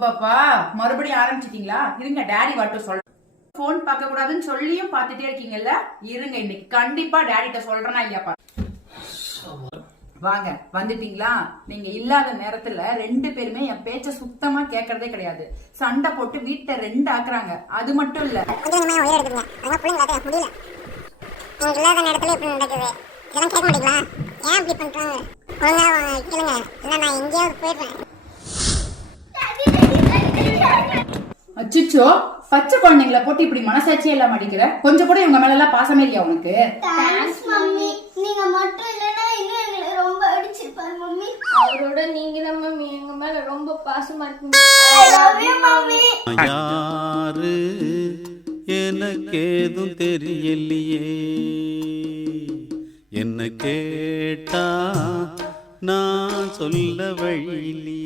பாப்பா மறுபடியும் ஆரம்பிச்சிட்டீங்களா? இருங்க டாடி வாட்டும் சொல்றேன். போன் பார்க்க கூடாதுன்னு சொல்லியும் பார்த்துட்டே இருக்கீங்கல்ல, இருங்க இன்னைக்கு கண்டிப்பா டாடிட்ட சொல்றேனா இல்லையாப்பா. வாங்க வந்துட்டீங்களா? நீங்க இல்லாத நேரத்துல ரெண்டு பேருமே என் பேச்ச சுத்தமா கேட்கறதே கிடையாது. சண்டை போட்டு வீட்டை ரெண்டு ஆக்குறாங்க. அது மட்டும் இல்ல, இல்லாத நேரத்துல இப்படி நடக்குது. இதெல்லாம் கேட்க மாட்டீங்களா? ஏன் இப்படி பண்றாங்க? ஒழுங்கா கேளுங்க, இல்ல நான் எங்கேயாவது போயிடுறேன். அச்சுச்சோ, பச்சை குழந்தைங்களை போட்டு இப்படி மனசாட்சியே இல்லாம அடிக்கிற. கொஞ்சம் கூட இவங்க மேல எல்லாம் பாசமே இல்லையா உனக்கு? Thanks mummy. நீங்க மட்டும் இல்லனா இன்னும் எங்களை ரொம்ப அடிச்சிருப்பாரு மம்மி. அவரோட நீங்க தான் மம்மி எங்க மேல ரொம்ப பாசமா இருக்கீங்க. I love you mummy. யாரு எனக்கேதும் தெரியலையே, என்ன கேட்டா நான் சொல்ல வழியிலே.